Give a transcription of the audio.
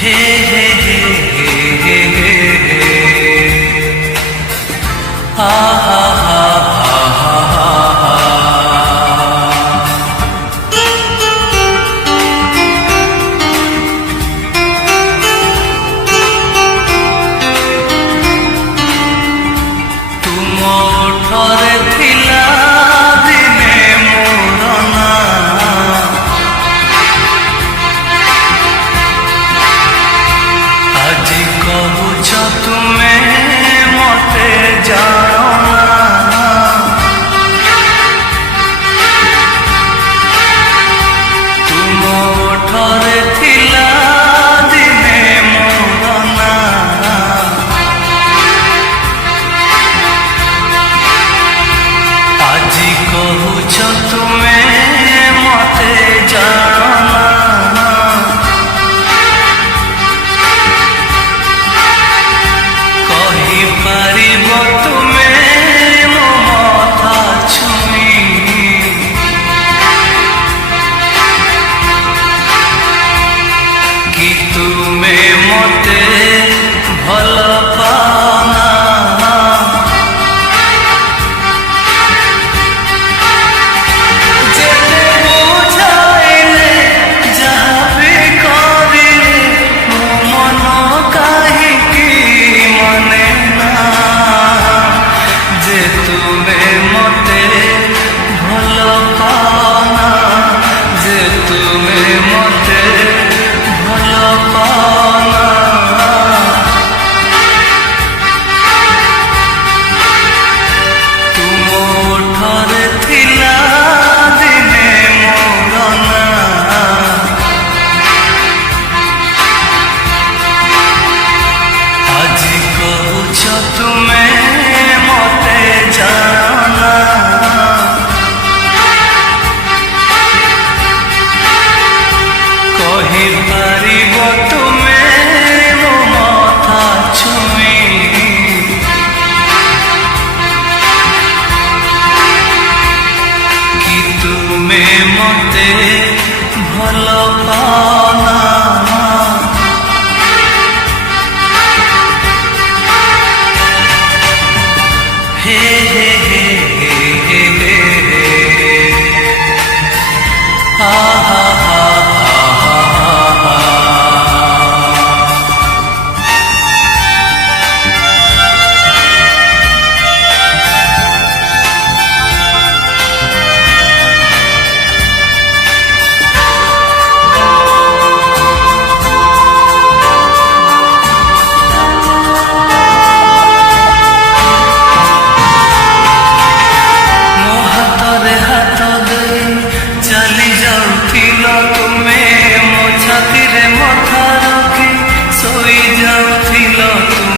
हे हे हे हे हे हा हा हा हा हा। तुम ओठरे थिला दिने मोर ना আজি কহুছ তুমে মতে জানো না তুম ওঠরে থিলা দিনে মোর না আজি কহুছ তুমে মতে জানো না পারিব তুমে মো মথা ছুঁই কি তুমে মতে ভাল পাও না যেতে বুঝাইলে যাহা বি করিলে মো মন কাহিকি মনে না যে তুমে মতে ভাল পাও না যে তুমে মতে ভাল পাও না তুম ওঠরে থিলা দিনে মোর না আজি কহুছ তুমে মতে জানা কহি